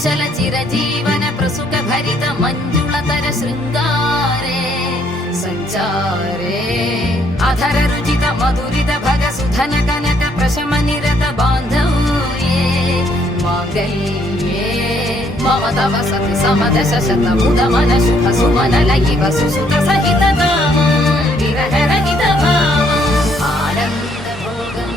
కుశల చిరజీవన ప్రసుక భరిత మంజుళతర శృంగారే సంచారే అధర రుచిత మధురిత భగ సుధన కనక ప్రశమ నిరత బాంధవ్యే మాంగళ్యే మమ తవ సతి సమదశ శత ముద మన శుభ సుమన లయివ సుసుత సహిత కామం విరహ రహిత భావం ఆనందిత భోగం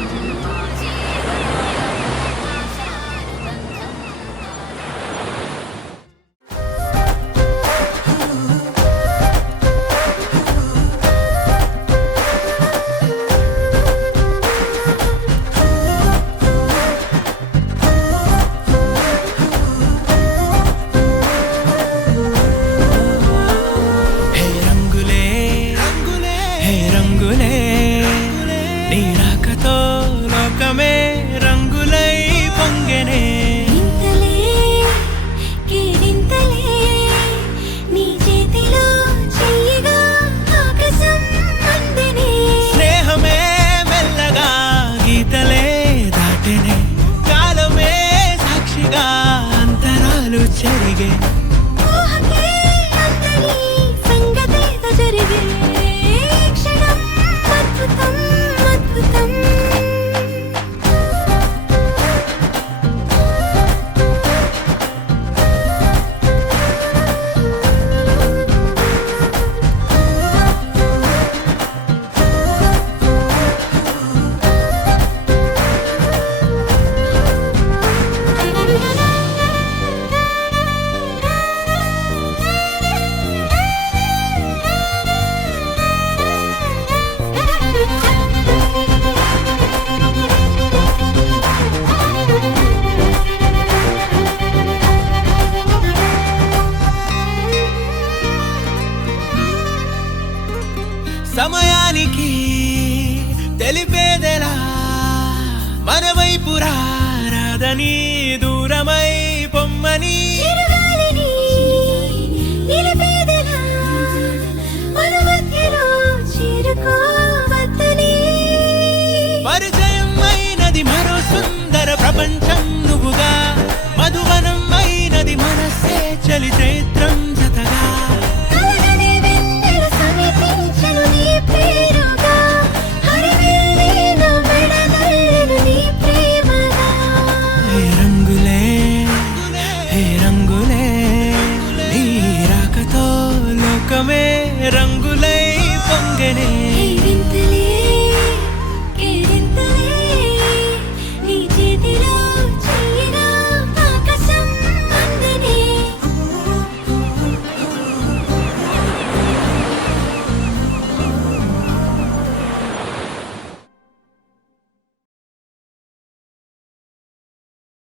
సమయానికి తెలిపేదెలా మన వైపు రాదని దూరమై పొమ్మని పరిచయం అయినది మరో సుందర ప్రపంచం